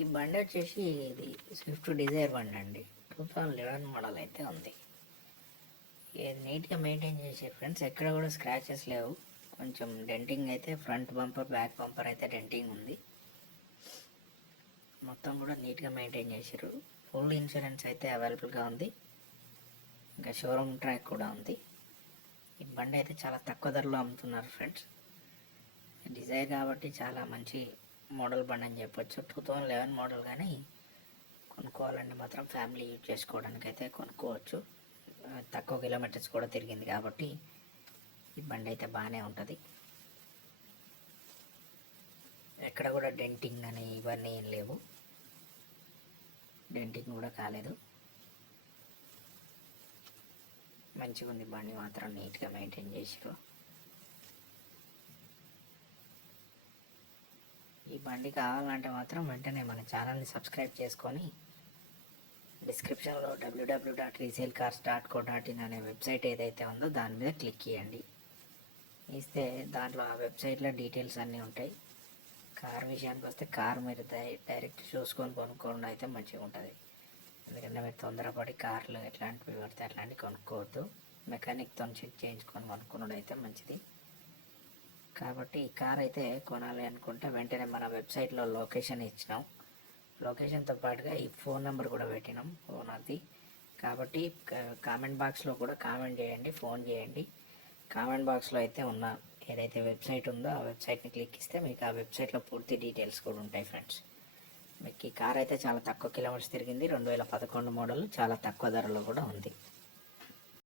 ఈ బండి వచ్చేసి ఇది స్విఫ్ట్ డిజైర్ బండి అండి. టూ థౌజండ్ లెవెన్ మోడల్ అయితే ఉంది. ఇది నీట్గా మెయింటైన్ చేసే ఫ్రెండ్స్ ఎక్కడ కూడా స్క్రాచెస్ లేవు. కొంచెం డెంటింగ్ అయితే ఫ్రంట్ బంపర్ బ్యాక్ బంపర్ అయితే డెంటింగ్ ఉంది. మొత్తం కూడా నీట్గా మెయింటైన్ చేశారు ఫుల్ ఇన్సూరెన్స్ అయితే అవైలబుల్గా ఉంది. ఇంకా షోరూమ్ ట్రాక్ కూడా ఉంది. ఈ బండి అయితే చాలా తక్కువ ధరలో అమ్ముతున్నారు ఫ్రెండ్స్ డిజైర్ కాబట్టి చాలా మంచి మోడల్ బండి అని చెప్పొచ్చు. టూ థౌజండ్ లెవెన్ మోడల్ కానీ కొనుక్కోవాలంటే మాత్రం ఫ్యామిలీ యూజ్ చేసుకోవడానికి అయితే కొనుక్కోవచ్చు తక్కువ కిలోమీటర్స్ కూడా తిరిగింది కాబట్టి ఈ బండి అయితే బాగానే ఉంటుంది. ఎక్కడ కూడా డెంటింగ్ అని ఇవన్నీ ఏం లేవు. డెంటింగ్ కూడా కాలేదు. మంచిగా ఉంది బండి మాత్రం నీట్గా మెయింటైన్ చేసారు బండి కావాలంటే మాత్రం వెంటనే మన ఛానల్ని సబ్స్క్రైబ్ చేసుకొని డిస్క్రిప్షన్లో WWW dot resale cars dot co dot in అనే వెబ్సైట్ ఏదైతే ఉందో దాని మీద క్లిక్ చేయండి. ఇస్తే దాంట్లో ఆ వెబ్సైట్లో డీటెయిల్స్ అన్నీ ఉంటాయి. కార్ విషయానికి వస్తే కార్ మీరు డైరెక్ట్ చూసుకొని కొనుక్కోవడం అయితే మంచిగా ఉంటుంది. ఎందుకంటే మీరు తొందరపడి కార్లు ఎట్లాంటివి పడితే అట్లాంటివి కొనుక్కోవద్దు. మెకానిక్తో చెక్ చేయించుకొని కొనుక్కున్నది అయితే మంచిది. కాబట్టి ఈ కార్ అయితే కొనాలి అనుకుంటే వెంటనే మన వెబ్సైట్లో లొకేషన్ ఇచ్చినాం. లొకేషన్తో పాటుగా ఈ ఫోన్ నెంబర్ కూడా పెట్టినాం ఓనర్ది కాబట్టి కామెంట్ బాక్స్లో కూడా కామెంట్ చేయండి ఫోన్ చేయండి. కామెంట్ బాక్స్లో అయితే ఉన్న ఏదైతే వెబ్సైట్ ఉందో ఆ వెబ్సైట్ని క్లిక్ ఇస్తే మీకు ఆ వెబ్సైట్లో పూర్తి డీటెయిల్స్ కూడా ఉంటాయి ఫ్రెండ్స్. మీకు ఈ కార్ అయితే చాలా తక్కువ కిలోమీటర్స్ తిరిగింది రెండు వేల పదకొండు మోడల్ చాలా తక్కువ ధరలో కూడా ఉంది.